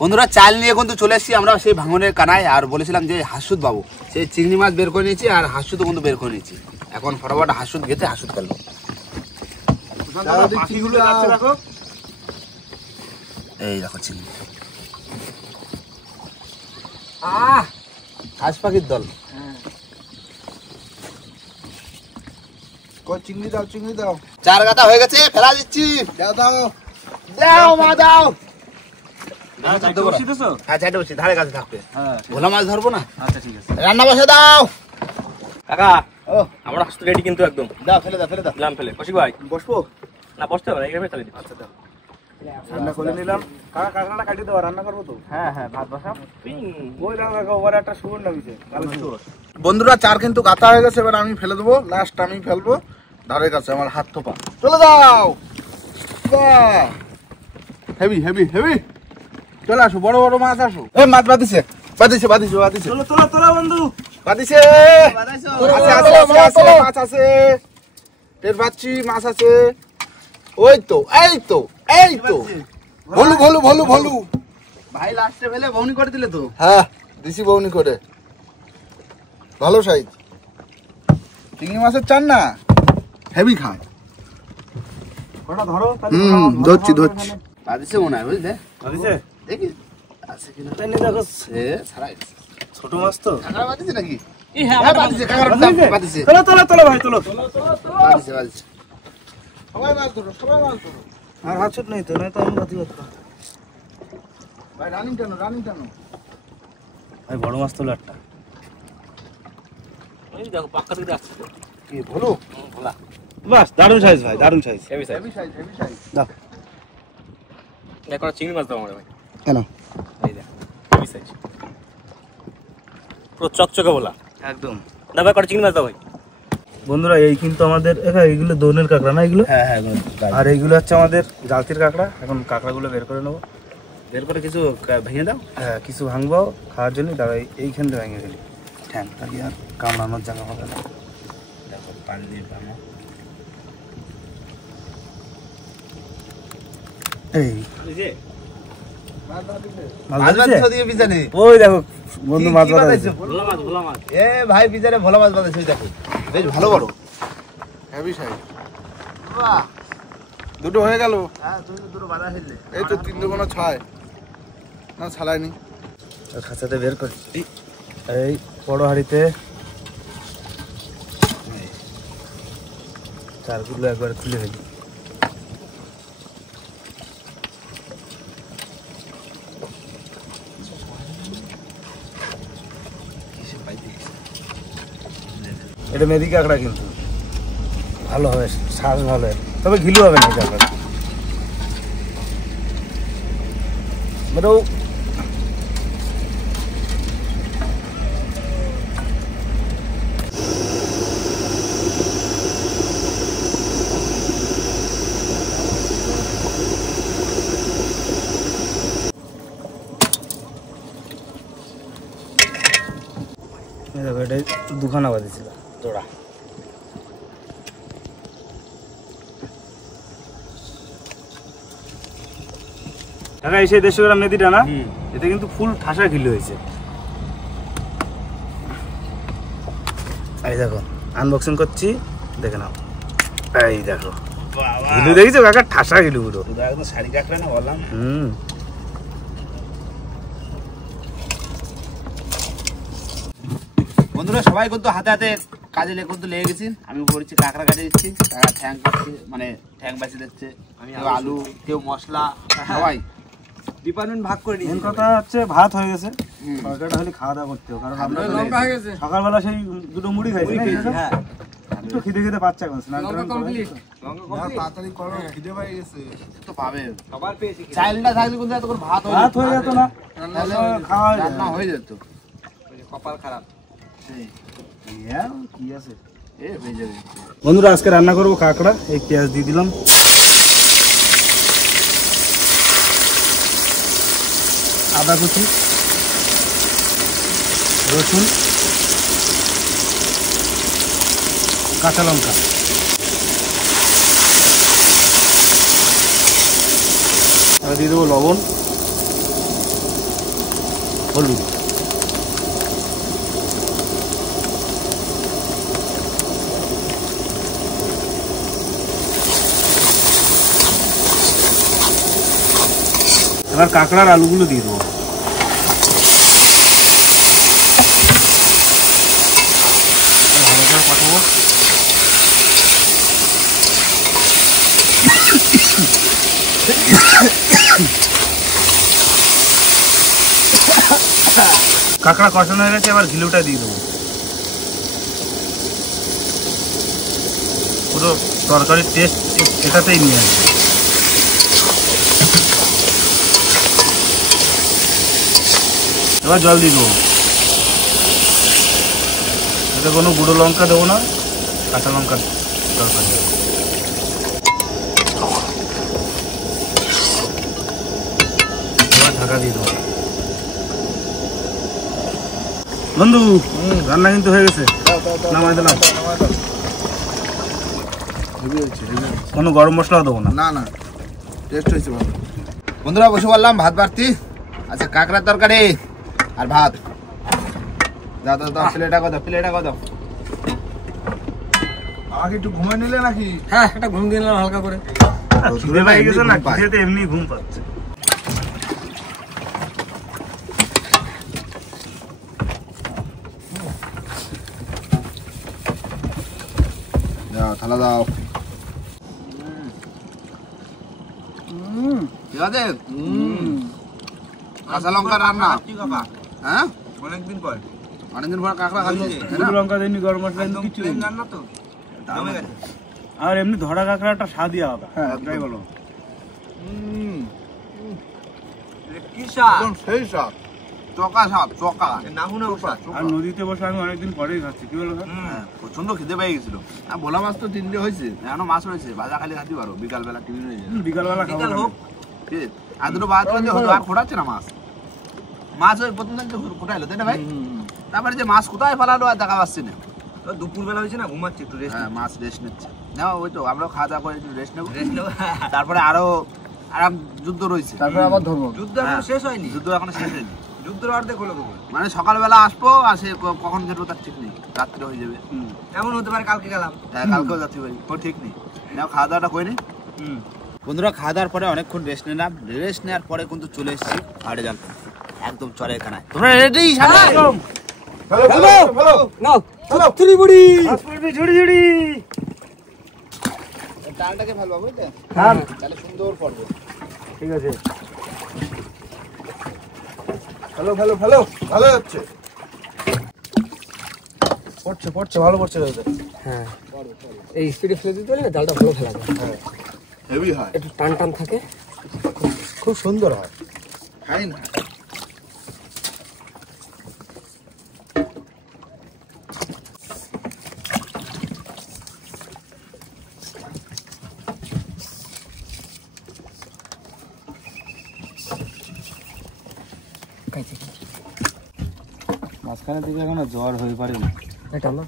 বন্ধুরা চাল নিয়ে কিন্তু চলে এসেছি আমরা সেই ভাঙনের কানায়, আর বলেছিলাম যে হাসুদ বাবু সেই চিংড়ি মাছ বের করে নিয়েছি আর হাসুদও কিন্তু বের করে নিয়েছি। এখন ফটাফট হাসুদ গেতে হাসুদ ফেলবো। এই দেখো চিংড়ি, হাঁস পাখির দল। চিংড়ি দাও, চিংড়ি দাও। 4 গাদা হয়ে গেছে, ফেলা দিচ্ছি। দাও দাও দাও মা দাও। হ্যাঁ চাইতে বসি, ধারে কাছে থাকবে। ভোলা মাছ ধরবো না। আচ্ছা ঠিক আছে, রান্না বসে দাও কাকা। ও আমরা হাঁস রেডি কিন্তু একদম। দাও, ফেলে দাও, ফেলে দাও। দিলাম ফেলে। কৌশিক ভাই বসবো না, বসতে হবে না, এইভাবে ফেলে দিই। আচ্ছা দাও। রান্না করে নিলাম। কাকা কাঁকড়াটা কাটিয়ে দেবো, রান্না করবো তো। হ্যাঁ হ্যাঁ, ভাত বসাও। ওই দেখো কাকা, ওর একটা সুগন্ধ নামিছে। বন্ধুরা চার কিন্তু গাথা হয়ে গেছে, এবার আমি ফেলে দেবো। লাস্ট আমি ফেলবো, ধারে কাছে আমার হাত থোপা। চলে দাও। হেভি হেভি হেভি, চলে আসো, বড় বড় মাছ আসো। এই মাছ বাঁধিছে, বাঁধিছে বাঁধিছে বাঁধিছে। চলো তোলা তোলা বন্ধু, বাঁধিছে। মাছ আছে, টের পাচ্ছি মাছ আছে। ওই তো, এই তো, এই তো। ভলু ভলু ভলু ভলু। ভাই লাস্টে ফেলে বউনি করে দিলে তো। হ্যাঁ দিছি বউনি করে, ভালো সাইজ। চিংড়ি মাছের চান না, হেভি খায়। ওটা ধরো। ধরছি ধরছি। বাঁধিছে মনে হয়, বুঝলে? বাঁধিছে? দেখি আছে কিনা। তাইলে দেখো, ছাড়াই ছোট মাছ তো। কাঁকড়া বাঁধিছে নাকি? হ্যাঁ, বাঁধিছে, কাঁকড়া বাঁধিছে। তোলো তোলো তোলো ভাই, তোলো। বাঁধিছে বাঁধিছে। সবাই মাছ ধরো, সবাই মাছ ধরো। আর হাত ছুট নেই তো, নয় তো আমি বাতি করতাম। ভাই রানিং কেন, রানিং কেন? ভাই বড় মাছ তোলো একটা। এই দেখো পাক্কা দিকে আসছে তো। কি ভলু? ভোলা। বাস দারুণ সাইজ ভাই, দারুণ size. Heavy size. Heavy size, heavy size. দাও। দেখো চিংড়ি মাছ দাও আমার ভাই। কেন? এই দেখ, হেভি সাইজ। পুরো চকচকে ভোলা। একদম। না ভাই, কটা চিংড়ি মাছ দাও ভাই। বন্ধুরা এই কিন্তু আমাদের এইগুলো দোনের কাঁকড়া না এগুলো? হ্যাঁ হ্যাঁ। আর এইগুলো হচ্ছে আমাদের জালতির কাঁকড়া। এখন কাঁকড়াগুলো বের করে নেবো। বের করে কিছু ভেঙে দাও। হ্যাঁ কিছু ভাঙবো খাওয়ার জন্য, দাঁড়াই এইখান থেকে ভেঙে ফেলি। ঠ্যাং তাহলে আর কামড়ানোর জায়গা হবে না। দেখো পানি দিয়ে ভাঙো। এই মাছ বাঁধছে ওদিকে পিছনে। ওই দেখো বন্ধু মাছ বাঁধা হয়েছে। ভোলা মাছ, ভোলা মাছ। এ ভাই পিছনে ভোলা মাছ বাঁধেছে, ওই দেখো। বেশ ভালো বড়, হেভি সাইজ। বাহ, দুটো হয়ে গেল। হ্যাঁ তুমি তো দুটো বাঁধা ফেললে। এই তো 3 দুগুণা 6 না, ছালাইনি। খাঁচাতে বের করি। এই বড় হাঁড়িতে চারগুলো একবার খুলে ফেলি। এটা মেদি কাঁকড়া, কিন্তু ভালো হবে, শ্বাস ভালো হবে, তবে ঘিলু হবে না কাঁকড়া। মানে দেখো এটা দুখানা বাঁধিছিল জোড়া। টাকা এসে 150 গ্রাম মেদিটা না, এতে কিন্তু ফুল ঠাসা কিলো হয়েছে। এই দেখো আনবক্সিং করছি, দেখে নাও। এই দেখো কিলো, দেখেছো কাকা? ঠাসা কিলো পুরো একদম শাড়ি কাঁকড়া না বললাম। বন্ধুরা সবাই কিন্তু হাতে হাতে কাজে কিন্তু লেগে গেছি। আমি বলছি কাঁকড়া কাটে দিচ্ছি, ঠ্যাং কাটছি, মানে ঠ্যাং বাঁচিয়ে দিচ্ছে। কেউ আলু, কেউ মশলা, সবাই ডিপার্টমেন্ট ভাগ করে নিই। মেন কথা হচ্ছে ভাত হয়ে গেছে, তরকারিটা হলে খাওয়া দাওয়া করতে হবে, কারণ আমরা সকালবেলা সেই দুটো মুড়ি খাইছি। হ্যাঁ একটু খিদে খিদে পাচ্ছে এখন। তাড়াতাড়ি করো, খিদে পেয়ে গেছে তো পাবে। সবার পেয়েছি, চাইল না থাকলে কিন্তু এত করে ভাত হয়ে যেত না, খাওয়া রান্না হয়ে যেত। কপাল খারাপ। কি আছে এ হয়ে যাবে। বন্ধুরা আজকে রান্না করবো কাঁকড়া। এই পেঁয়াজ দিয়ে দিলাম, আদা কুচি, রসুন, কাঁচা লঙ্কা, দিয়ে দেবো লবণ, হলুদ, এবার কাঁকড়ার আলুগুলো দিয়ে দেবো। ভালো করে পাঠাবো। কাঁকড়া কষানো হয়ে গেছে, এবার ঘিলুটা দিয়ে দেবো। পুরো তরকারির টেস্ট এটাতেই নিয়ে আসবে। এবার জল দিয়ে দেবো। এতে কোনো গুঁড়ো লঙ্কা দেবো না, কাঁচা লঙ্কা তরকারি। এবার ঢাকা দিয়ে দেবো। বন্ধু, রান্না কিন্তু হয়ে গেছে, নামাই দিলাম। কোনো গরম মশলা দেবো না? না না, টেস্ট হয়েছে ভালো। বন্ধুরা বসে বললাম ভাত বাড়তি, আচ্ছা কাঁকড়ার তরকারি আর ভাত। দাও দাও দাও, প্লেটা কত, প্লেটা কত। আমাকে একটু ঘুমাই নিলে নাকি? হ্যাঁ, একটা ঘুম দিয়ে নিলাম হালকা করে। খিদে পেয়ে গেছে না, খিদেতে এমনি ঘুম পাচ্ছে। দাও থালা দাও। ঠিক আছে। কাঁচা লঙ্কা রান্না। হ্যাঁ, অনেকদিন পর কাঁকড়া খাচ্ছি। গুঁড়ো লঙ্কা দেয়নি, গরম মশলা দেয়নি, কিছু দেয়নি। আর এমনি ধরা কাঁকড়াটা স্বাদই আলাদা। হ্যাঁ, তাই বলো। একদম সেই স্বাদ, চকা স্বাদ, চকা। আর নদীতে বসে আমি অনেকদিন পরেই খাচ্ছি। কি বলো? প্রচন্ড খিদে পেয়ে গেছিল। ভোলা মাছ তো 3টে হয়েছে, এখনো মাছ রয়েছে, ভাজা খালি খাতে পারো। বিকালবেলা টিফিন হয়ে যায়। বিকালবেলা খাবো না। ঠিক আছে, আর দুটো বাদ হলে হলো, আর খোটাচ্ছে না মাছ। মাছ ওই প্রথম দিন খোটাইলো, তাই না ভাই? তারপরে যে মাছ কোথায় ফেলালো আর দেখা পাচ্ছি না। দুপুরবেলা হয়েছে না, ঘুমাচ্ছে একটু রেস্ট। হ্যাঁ, মাছ রেস্ট নিচ্ছে। না ওই তো আমরাও খাওয়া দাওয়া করে একটু রেস্ট নেবো। তারপরে আরো আরাম যুদ্ধ রয়েছে, তারপরে আবার ধরবো। যুদ্ধ হ্যাঁ, এখনো শেষ হয়নি। যুদ্ধ এখনো শেষ হয়নি। যুদ্ধের অর্ধেক হলো কেবল। মানে সকালবেলা আসবো, আর সে কখন যেতে তার ঠিক নেই, রাত্রে হয়ে যাবে। এমন হতে পারে কালকে গেলাম। হ্যাঁ, কালকেও যাচ্ছি ভাই, কোনো ঠিক নেই। নাও খাওয়া দাওয়াটা করে নি। বন্ধুরা খাওয়া দাওয়ার পরে অনেকক্ষণ রেস্ট নিলাম। রেস্ট নেওয়ার পরে কিন্তু চলে এসেছি হাড়ে জাল, একদম চড়ে এখানে। তোমরা রেডি? ডালটাকে ফেলবা, বুঝলে? হ্যাঁ, তাহলে সুন্দর পড়বো। ঠিক আছে। ভালো ভালো ভালো ভালো হচ্ছে, পড়ছে পড়ছে, ভালো পড়ছে দাদা। হ্যাঁ, এই স্পিডে ফেলে দিতে হলে ডালটা ভালো ফেলা যায়। হ্যাঁ, হেভি হয়, একটু টান টান থাকে, খুব সুন্দর হয়। খাই না মাঝখানে থেকে এখনো জ্বর হয়ে পারেনি। এটা না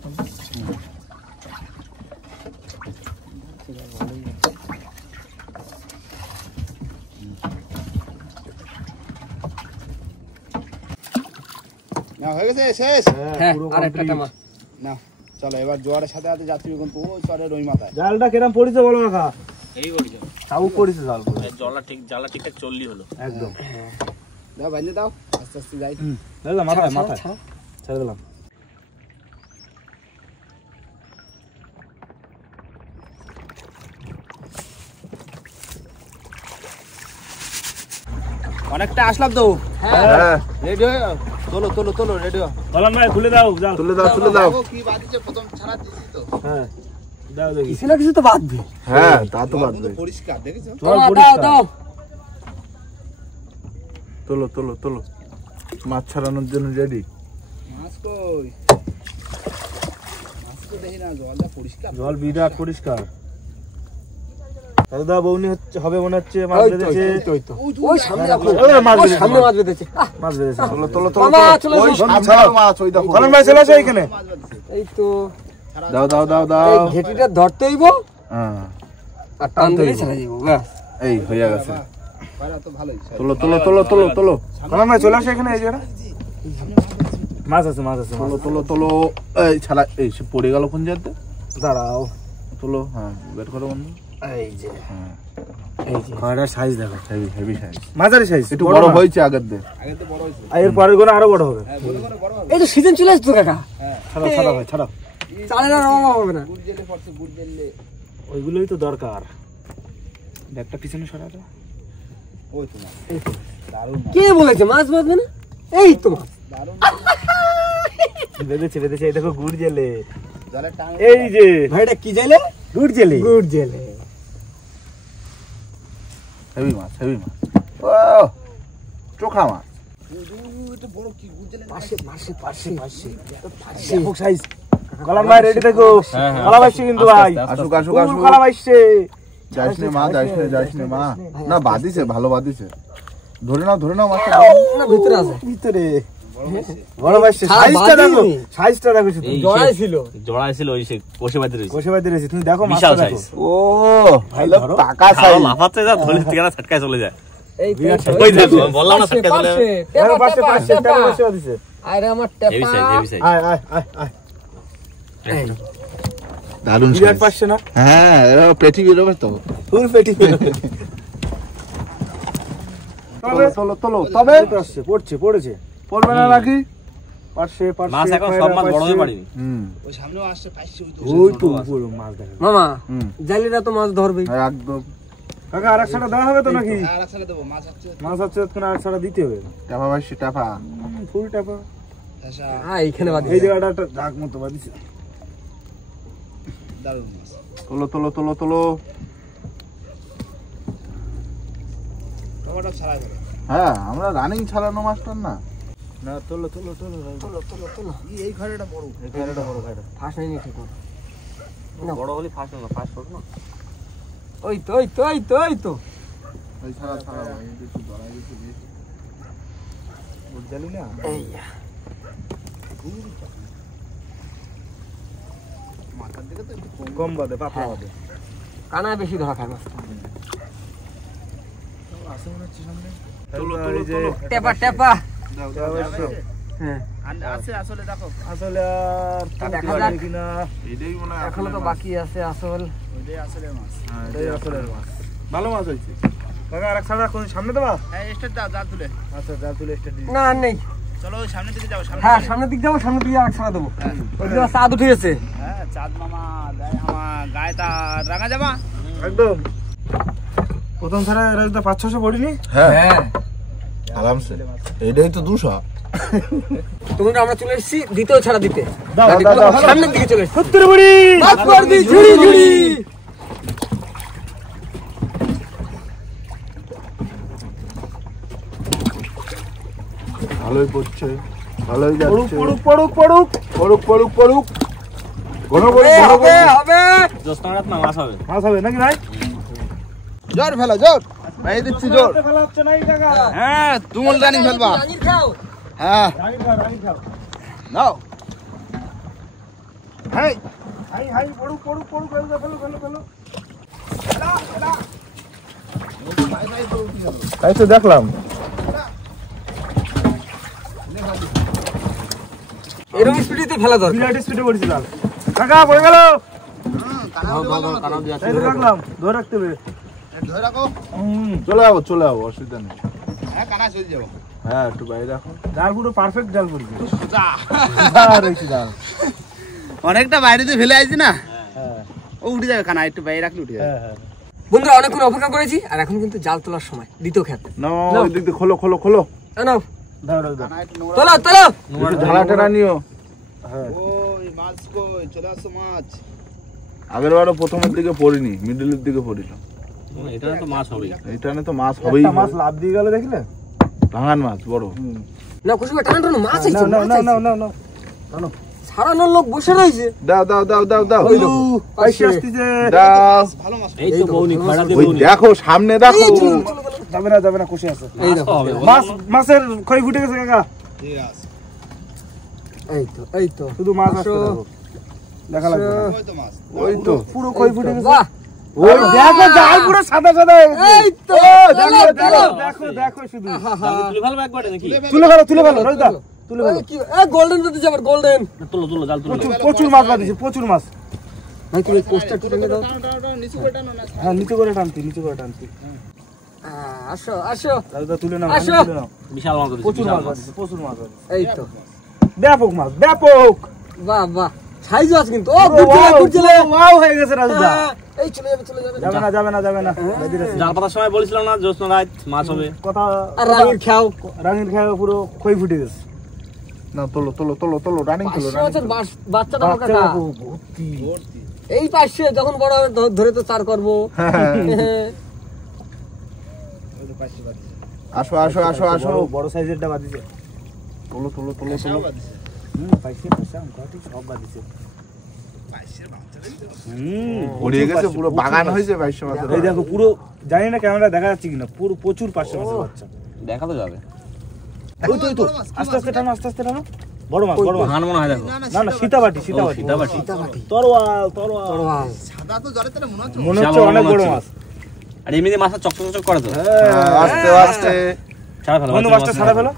না, হয়ে গেছে শেষ। হ্যাঁ, আর একটা টামা। না চলো এবার জোয়ারের সাথে সাথে যাত্রী কিন্তু ওই চরের ওই মাথায়। জালটা কিরম পড়েছে বলো না? এই পড়িছে, তাও পড়েছে জাল। জ্বালা ঠিকঠাক চললি হলো একদম। দাও বাঁধে দাও, আস্তে আস্তে যাই। মাথায় মাথায় ছেড়ে দিলাম। অনেকটা আসলাম তো। হ্যাঁ, রেডি হয়ে তোলো তোলো তোলো, রেডি হও। বললাম ভাই খুলে দাও জাল। তুলে দাও তুলে দাও। কি বাদিছে প্রথম ছাড়া দিছি তো। হ্যাঁ, দাও দেখি। কিছু না কিছু তো বাঁধবে। হ্যাঁ, তা তো বাদবে। পরিষ্কার দেখেছো? জল দাও পরিষ্কার। দাও। তোলো তোলো তোলো, মাছ ছাড়ানোর জন্য রেডি। মাছ কই? মাছ তো দেখি না, জলটা পরিষ্কার। জল বিরাট পরিষ্কার। দাদা বউনি হচ্ছে, হবে মনে হচ্ছে। মাছ বেঁধেছে। ওই সামনে দেখো, ওই মাছ ওই বেঁধেছে, সামনে মাছ বেঁধেছে। মাছ বেঁধেছে। তোলো তোলো মামা চলে ওই এসো। সামনে মাছ, ওই দেখো। কলম ভাই চলে আসো এখানে। এই তো দাও দাও দাও দাও। এই ঘেটিটা ধরতে হইব, হ্যাঁ, আর টান দিলে ছেড়ে দিব। ব্যাস, এই হয়ে গেছে। পায়রা তো ভালোই। তোলো তোলো তোলো তোলো তোলো। কলম ভাই চলে আসো এখানে, এই জায়গা। মাছ আছে মাছ আছে তোলো তোলো তোলো এই ছাড়া এই সে পড়ে গেল কোন জায়গাতে দাঁড়াও তোলো হ্যাঁ বের করো বন্ধু এই যে হ্যাঁ এই যে খয়রার সাইজ দেখো হেভি হেভি সাইজ মাঝারি সাইজ একটু বড় হয়েছে আগের দিন আর এর পরের গুলো আরো বড় হবে এই তো সিজন চলে আসতো কাকা ছাড়াও ছাড়াও ভাই ছাড়াও চালের আর অভাব হবে না ওইগুলোই তো দরকার ব্যাগটা পিছনে সরা দাও কে বলেছে মাছ বাঁধবে না এই তো মাছ বেঁধেছে বেঁধেছে এই দেখো গুড় জেলে এই যে ভাইটা কি জাইলে গুড় জেলে গুড় জেলে হেভি মাছ ও চোখা মাছ পাশে পাশে পাশে পাশে ব্যাপক সাইজ কলার ভাই রেডি থাকো কলা বাইছে কিন্তু ভাই আসুক আসুক আসুক কলা বাইছে যাইস নে মা না বাদিছে ভালো বাদিছে ধরে নাও মাছটা না ভিতরে আছে ভিতরে বড় বাইছে সাইজটা দেখো শুধু জড়াই ছিল ওই সে কোষে বাঁধে রয়েছে কোষে বাইতে রয়েছে তুমি দেখো বিশাল মাছটা দেখো সাইজ ও ভালো টাকা খাও সাইজ লাফাচ্ছে যা ধরে ঠিকানা ছটকায় চলে যায় এই ওই দেখো বললাম না ছটকায় চলে যায় দেখো পাশে পাশে তেল বসে দিছে আরে আমার হেভি টেপা সাইজ আয় আয় আয় আয় দারুণ বিরাট সাইজ পাশে না হ্যাঁ এরা পেটি বেরোবে তো ফুল পেটি তোলো তবে পড়েছে পড়বে না নাকি পাশে মাছ এখন সব মাছ বড় হয়ে পারিনি ওই তো পুরো মাছ দেখা মামা জালিরা তো মাছ ধরবে একদম কাকা আর একশোটা দেওয়া হবে তো নাকি মাছ হচ্ছে তখন আর একশোটা দিতে হবে টাপা ভাই টাপা ফুল টাপা হ্যাঁ এইখানে বাদ এই জায়গাটা একটা ঢাক মতো বাদিছে তোলো হ্যাঁ আমরা রানিং ছাড়ানো মাস্টার না না তোলো এই ঘরেটা বড় এই ঘাড়টা বড় ঘাড়টা ফাঁস নেই ঠিক বড় হলি ফাস্ট না ফাস্ট হোক না ওই তো এই ছাড়া ভাই একটু ধরা গেছে বুঝলি না এই মাথার দিকে তো একটু কম বাদে পাতলা বাদে কানায় বেশি ধরা খায় মাছটা আসে মনে হচ্ছে সামনে তোলো টেপা টেপা হ্যাঁ আছে আসলে দেখো আসলে আর দেখা যাক। কিনা এটাই মনে হয় এখনো তো বাকি আছে আসল এটাই আসলে মাছ এটাই আসলে মাছ ভালো মাছ হয়েছে কাকা আর একশোটা কোন সামনে দেবা হ্যাঁ স্টার্ট দাও জাল তুলে আচ্ছা যা তুলে স্টার্ট দিই না আর নেই চলো ওই সামনের দিকে যাও হ্যাঁ সামনের দিক যাবো সামনের দিকে আর ছাড়া দেবো ওই দিকে চাঁদ উঠে গেছে হ্যাঁ চাঁদ মামা গায়ে আমার গায়ে তা রাঙা যাবা একদম প্রথম ছাড়া এরা তো 500-600 পড়িনি হ্যাঁ আরামসে এটাই তো 200 তোমরা আমরা চলে এসেছি দ্বিতীয় ছাড়া দিতে দাও, দাও, দাও, দাও। সামনের দিকে চলে এসেছি 70 পড়ি মাছ পড়বি ঝুড়ি ঝুড়ি ভালোই পড়ছে ভালোই পড়ুক যাচ্ছে পড়ুক পড়ুক পড়ুক পড়ুক ঘন করে হবে হবে দোস্তারাত না মাছ হবে মাছ হবে নাকি ভাই জোর ফেলো জোর ভাই দিচ্ছি জোর ফেলা হচ্ছে নাই কাকা হ্যাঁ তুমুল রানিং ফেলবা রাঙির খাও হ্যাঁ রানি খাও নাও হেই হাই পড়ুক ফেলো তাই তো দেখলাম এরকম স্পিডে ফেলা দরকার বিরাট স্পিডে পড়ছিলাম কাকা পড়ে গেল এই তো রাখলাম ধরে রাখতে হবে ধরে রাখো হুম চলে যাবো অসুবিধা নেই হ্যাঁ কানা চলে যাবো হ্যাঁ একটু বাইরে রাখো জাল পুরো পারফেক্ট জাল পড়বে অনেকটা বাইরে দিয়ে ফেলে আইছি না হ্যাঁ ও উঠে যাবে কানা একটু বাইরে রাখলে উঠে যাবে হ্যাঁ বন্ধুরা অনেকক্ষণ অপেক্ষা করেছি আর এখন কিন্তু জাল তোলার সময় দ্বিতীয় ক্ষেত না ওই দিক দিয়ে খোলো নাও দাও দাও তোলো তোলো একটু ঝাড়া টেরা নিও হ্যাঁ ওই মাছ কই চলে আসো মাছ আগের বারও প্রথমের দিকে পড়িনি মিডলের দিকে পড়িলাম এটা তো মাছ হবে এইটানে তো মাছ হবেই একটা মাছ লাভ দিয়ে গেল দেখলে ভাঙান মাছ বড় না খুশি টান টান মাছ আছে না না না না না না সারানোর লোক বসে রয়েছে দাও ওই দেখো, পাইছে আসতেছে দাও এই তো বউনি খয়রা দিয়ে ওই বউনি দেখো সামনে দেখো যাবে না খুশি আছে এই দেখো মাছের খই ফুটে গেছে কাকা এই তো শুধু মাছ আসো। আসছে দেখো। দেখা লাগবে না। ওই তো পুরো খই ফুটে গেছে বাহ ওই দেখো জাল পুরো সাদা সাদা হয়ে গেছে। এই তো দেখো দেখো দেখো শুধু তুলে ফেলবো একবারে নাকি তুলে ফেলো রোজদা তুলে ফেলো। কি গোল্ডেন তো দিছে আবার গোল্ডেন। তুলো জাল তুলো। প্রচুর মাছ বাঁধিছে, প্রচুর মাছ। ভাই তুমি পোস্টার টেনে দাও। হ্যাঁ নিচে করে টানতি। আসো আসো দাদা তুলে নাও, আসো। তুলে নাও। বিশাল মাছ ধরেছে, প্রচুর বিশাল মাছ মাছ। বাঁধিছে, প্রচুর মাছ বাঁধিছে। এই তো ব্যাপক মাছ, ব্যাপক। বাহ বাহ সাইজ আছে কিন্তু। ও ওয়াও, গুড়ছিলে ওয়াও হয়ে গেছে রাজদা। এই চলে যাবে যাবে না। বেঁধে গেছে। জাল পাতার সময় বলেছিলাম না জ্যোৎস্না রাত মাছ হবে। কথা আর রাঙির খাও। রাঙির খেয়ে পুরো খই ফুটে গেছে। না তোলো রানিং তোলো 500 বছর বাচ্চাটা আমার কাকা। বাচ্চা ভর্তি। এই পাশে যখন বড় হবে ধরে তো চার করবো। আসো বড় সাইজেরটা বাঁধিছে। তোলো পাইছে আমকাটি সব বাঁধিছে। ভরিয়ে গেছে পুরো বাগান হয়েছে 2200 মাছের। এই দেখো পুরো, জানি না ক্যামেরা দেখা যাচ্ছে কিনা, পুরো প্রচুর 500 মাছের বাচ্চা। দেখা তো যাবে। ওই তো আস্তে আস্তে টানো। বড় মাছ। ভাঙান মনে হয় দেখো। না সীতাবাটি। তরোয়াল। সাদা তো জলে তাহলে মনে হচ্ছে মনে হচ্ছে অনেক বড় মাছ। আর এমনিতে মাছটা চকচক করে তো। আস্তে ছাড়া ফেলো। বন্ধু মাছটা ছাড়া ফেলো।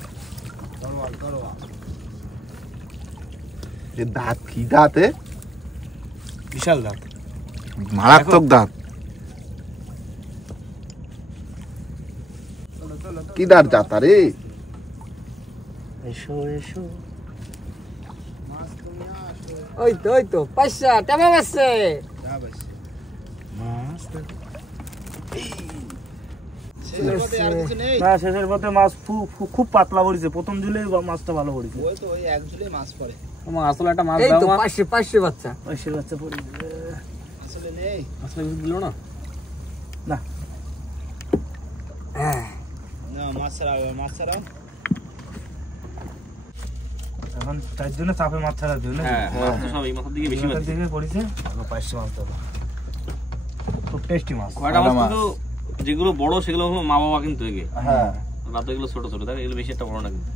এ দাঁত কি দাঁতে বিশাল দাঁত। মারাত্মক দাঁত। কি দাঁত জাতা রে। এসো ওই তো পয়সা টেমা মারছে। মাছ না, শেষের পথে মাছ খুব পাতলা পড়েছে। প্রথম ঝুলে মাছটা ভালো পড়েছে। ওই এক ঝুলে মাছ পড়ে তোমার আসলে একটা মাছ এই দাও তো মা। 500 বাচ্চা। পয়সা বাচ্চা পড়েছে। আসলে নেই। আসলে কিছু দিল না। না হ্যাঁ না মাছ ছাড়া এখন তার জন্য চাপে মাছ ছাড়া দিও না। হ্যাঁ মাছ তো সব এই মাছের দিকে বেশি বাড়ছে। দিকে পড়েছে। 500 মাছ ধরো। খুব টেস্টি মাছ। কয়টা মাছ কিন্তু যেগুলো বড় সেগুলো হলো মা বাবা কিন্তু এগে। হ্যাঁ রাত এগুলো ছোট দেখ, এগুলো বেশি একটা বড় না কিন্তু।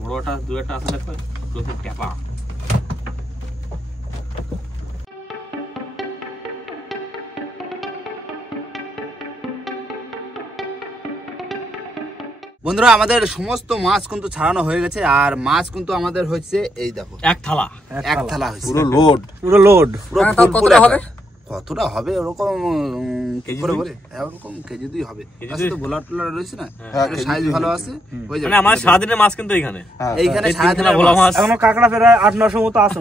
বড়টা দু একটা আছে দেখো, এগুলো খুব ট্যাপা। বন্ধুরা আমাদের সমস্ত মাছ কিন্তু ছাড়ানো হয়ে গেছে আর মাছ কিন্তু আমাদের হচ্ছে এই দেখো এক থালা। এক থালা হয়েছে পুরো লোড পুরো লোড। পুরো তাও কতটা হবে? কতটা হবে ওরকম কেজি করে বলে এরকম কেজি 2 হবে। আসলে তো বোলার টোলার রয়েছে না, সাইজ ভালো আছে। ওই যে মানে আমার সারাদিনের মাছ কিন্তু এখানে। এইখানে এই সারাদিন তিনখানা ভোলা মাছ। এখনো কাঁকড়া প্রায় 800-900 মতো আছে।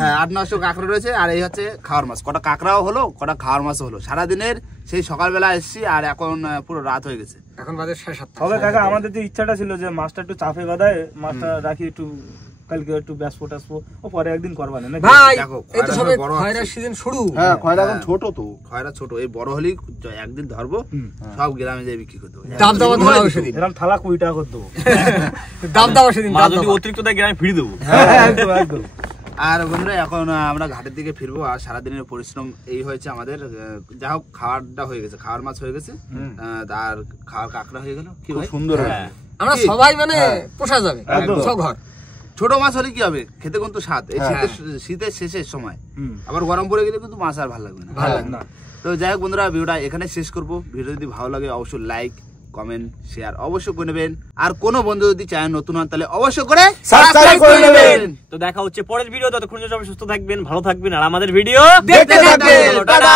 হ্যাঁ 800-900 কাঁকড়া রয়েছে আর এই হচ্ছে খাওয়ার মাছ। কটা কাঁকড়াও হলো, কটা খাওয়ার মাছও হলো। সারাদিনের সেই সকালবেলা এসেছি আর এখন পুরো রাত হয়ে গেছে। এখন বাজে 7:30। তবে কাকা আমাদের যে ইচ্ছাটা ছিল যে মাছটা একটু চাপে বাঁধায়, মাছটা রাখি একটু কালকে একটু ব্যাসপো ও পরে একদিন করবা না। ভাই দেখো, এই তো সবে বড় খয়রা সিজন শুরু। হ্যাঁ খয়রা এখন ছোট তো, খয়রা ছোট। এই বড় হলেই একদিন ধরবো, সব গ্রামে যাই বিক্রি করতে হবে। দাম দাম ধরা হবে সেদিন। এরকম থালা 20 টাকা করে দেবো। দাম দাম সেদিন মাছ দাম যদি দাম। অতিরিক্ত দেয় গ্রামে ফিরে দেবো। একদম। আর বন্ধুরা এখন আমরা ঘাটের দিকে ফিরবো। আর সারাদিনের পরিশ্রম এই হয়েছে আমাদের। যা হোক খাওয়ারটা হয়ে গেছে, খাওয়ার মাছ হয়ে গেছে আর খাওয়ার কাঁকড়া হয়ে গেল। কি ভাই সুন্দর হ্যাঁ। আমরা সবাই মানে পোষা যাবে সব ঘর। ছোট মাছ হলে কি হবে, খেতে কিন্তু স্বাদ। এই শীতের শেষের সময় আবার গরম পড়ে গেলে কিন্তু মাছ আর ভালো লাগবে না। ভালো লাগে না। তো যাই হোক বন্ধুরা ভিডিওটা এখানে শেষ করবো। ভিডিও যদি ভালো লাগে অবশ্যই লাইক কমেন্ট শেয়ার অবশ্যই করে নেবেন। আর কোনো বন্ধু যদি চায় নতুন হন তাহলে অবশ্যই করে সাবস্ক্রাইব করে নেবেন। তো দেখা হচ্ছে পরের ভিডিও। ততক্ষণ সবাই সুস্থ থাকবেন, ভালো থাকবেন আর আমাদের ভিডিও দেখতে থাকবেন। টাটা।